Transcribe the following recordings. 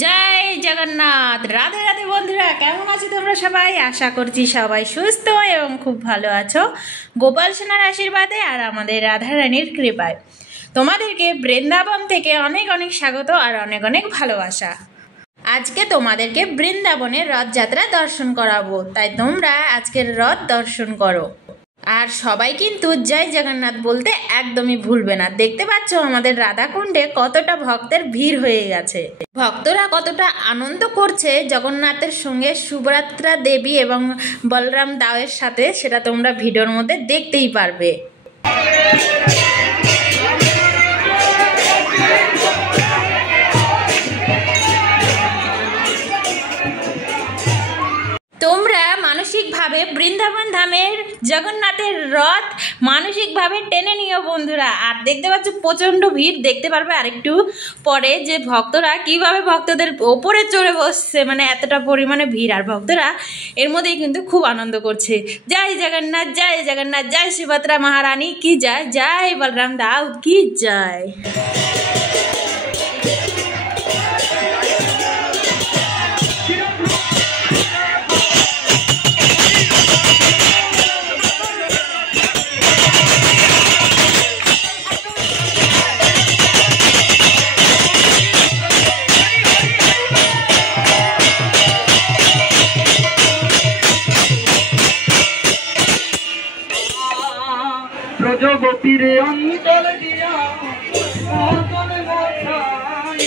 জয় জগন্নাথ। রাধে রাধে বন্ধুরা, কেমন আছো তোমরা সবাই? আশা করছি সবাই সুস্থ এবং খুব ভালো আছো গোপাল সোনার আশীর্বাদে আর আমাদের রাধারানীর কৃপায়। তোমাদেরকে বৃন্দাবন থেকে অনেক অনেক স্বাগত আর অনেক অনেক ভালোবাসা। আজকে তোমাদেরকে বৃন্দাবনের রথযাত্রা দর্শন করাবো, তাই তোমরা আজকের রথ দর্শন করো। আর সবাই কিন্তু জয় জগন্নাথ বলতে একদমই ভুলবে না। দেখতে পাচ্ছ আমাদের রাধাকুণ্ডে কতটা ভক্তের ভিড় হয়ে গেছে। ভক্তরা কতটা আনন্দ করছে জগন্নাথের সঙ্গে সুভদ্রা দেবী এবং বলরাম দাওয়ের সাথে, সেটা তোমরা ভিডিওর মধ্যে দেখতেই পারবে। তোমরা মানসিকভাবে বৃন্দাবন ধামের জগন্নাথের রথ মানসিকভাবে টেনে নিও বন্ধুরা। আর দেখতে পাচ্ছ প্রচণ্ড ভিড়, দেখতে পারবে আরেকটু পরে যে ভক্তরা কিভাবে ভক্তদের ওপরে চড়ে বসছে, মানে এতটা পরিমাণে ভিড়। আর ভক্তরা এর মধ্যেই কিন্তু খুব আনন্দ করছে। জয় জগন্নাথ, জয় জগন্নাথ, জয় সুভদ্রা মহারানী কি জয়, জয় বলরাম দাও কি জয়। ব্রজগোপীর অঞ্চল দিয়া অঞ্চলে মথাই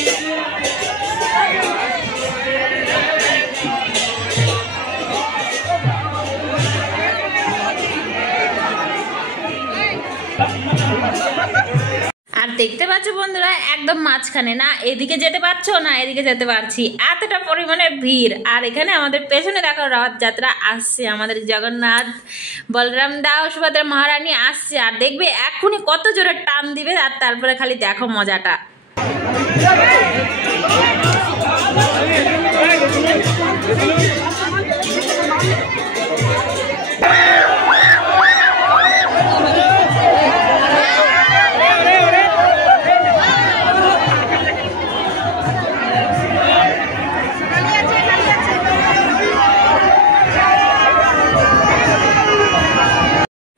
আর দেখতে পাচ্ছ বন্ধুরা একদম মাঝখানে, না এদিকে যেতে পারছো না এদিকে যেতে পারছি, এতটা পরিমাণে ভিড়। আর এখানে আমাদের পেছনে দেখো রথযাত্রা আসছে, আমাদের জগন্নাথ বলরাম দাও সুভদ্রা মহারানী আসছে। আর দেখবে এক্ষুনি কত জোরে টান দিবে, আর তারপরে খালি দেখো মজাটা।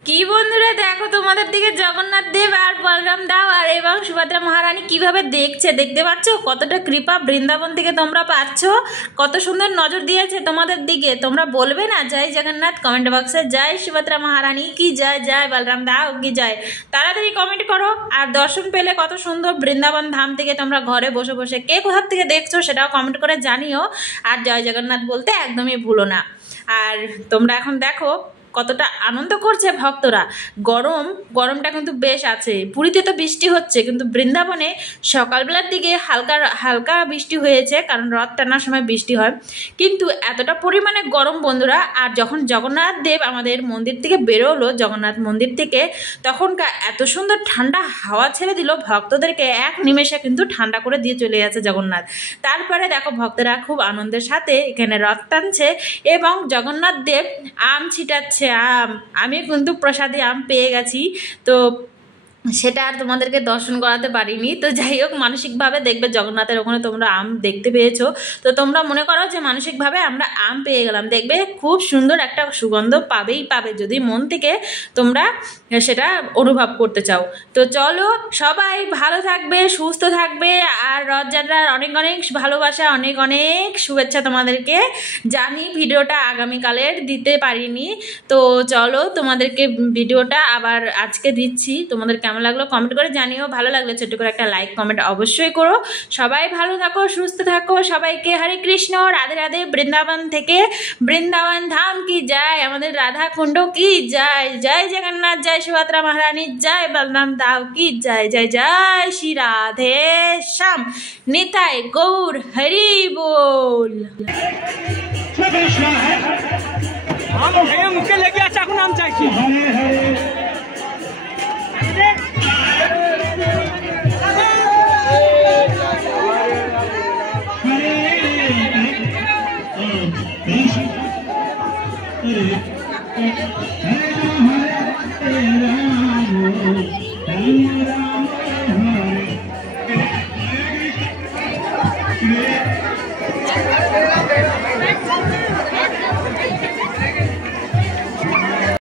কি বন্ধুরা দেখো তোমাদের দিকে জগন্নাথ দেব আর বলরাম দাও আর এবং সুভদ্রা মহারানী কিভাবে দেখছে, দেখতে পাচ্ছ কতটা কৃপা বৃন্দাবন থেকে তোমরা পাচ্ছ, কত সুন্দর নজর দিয়েছে তোমাদের দিকে। তোমরা বলবে না জয় জগন্নাথ কমেন্ট বক্সে, জয় সুভদ্রা মহারানী কি জয়, জয় বলরাম দাও কি জয়, তাড়াতাড়ি কমেন্ট করো। আর দর্শন পেলে কত সুন্দর বৃন্দাবন ধাম থেকে তোমরা ঘরে বসে বসে কে কোথার থেকে দেখছো সেটাও কমেন্ট করে জানিও। আর জয় জগন্নাথ বলতে একদমই ভুলো না। আর তোমরা এখন দেখো কতটা আনন্দ করছে ভক্তরা। গরমটা কিন্তু বেশ আছে। পুরীতে তো বৃষ্টি হচ্ছে, কিন্তু বৃন্দাবনে সকালবেলার দিকে হালকা হালকা বৃষ্টি হয়েছে, কারণ রথ টানার সময় বৃষ্টি হয়, কিন্তু এতটা পরিমাণে গরম বন্ধুরা। আর যখন জগন্নাথ দেব আমাদের মন্দির থেকে বেরোলো, জগন্নাথ মন্দির থেকে, তখনকার এত সুন্দর ঠান্ডা হাওয়া ছেড়ে দিল ভক্তদেরকে, এক নিমেষে কিন্তু ঠান্ডা করে দিয়ে চলে যাচ্ছে জগন্নাথ। তারপরে দেখো ভক্তরা খুব আনন্দের সাথে এখানে রথ টানছে এবং জগন্নাথ দেব আম ছিটাচ্ছে। আমি কিন্তু প্রসাদে আম পেয়ে গেছি, তো সেটা আর তোমাদেরকে দর্শন করাতে পারিনি। তো যাই হোক, মানসিকভাবে দেখবে জগন্নাথের ওখানে তোমরা আম দেখতে পেয়েছো, তো তোমরা মনে করো যে মানসিকভাবে আমরা আম পেয়ে গেলাম। দেখবে খুব সুন্দর একটা সুগন্ধ পাবে যদি মন থেকে তোমরা সেটা অনুভব করতে চাও। তো চলো সবাই ভালো থাকবে, সুস্থ থাকবে, আর রথযাত্রার অনেক অনেক ভালোবাসা, অনেক অনেক শুভেচ্ছা তোমাদেরকে জানি। ভিডিওটা আগামীকালের দিতে পারিনি, তো চলো তোমাদেরকে ভিডিওটা আবার আজকে দিচ্ছি। তোমাদের কেমন লাগলো কমেন্ট করে জানিও, ভালো লাগলে ছোট্ট করে একটা লাইক কমেন্ট অবশ্যই করো। সবাই ভালো থাকো, সুস্থ থাকো, সবাইকে হরে কৃষ্ণ, রাধে রাধে। বৃন্দাবন থেকে বৃন্দাবন ধাম কি যায়, আমাদের রাধা কুণ্ড কি যায়, জয় জগন্নাথ, জয় সুভদ্রা মহারানী, জয় বলরাম দাও কি জয়, জয় জয় শ্রী রাধে শ্যাম, নিতাই গৌর হরি बोल। মুখে লেগে আছে, এখন আম চাইছি। Hare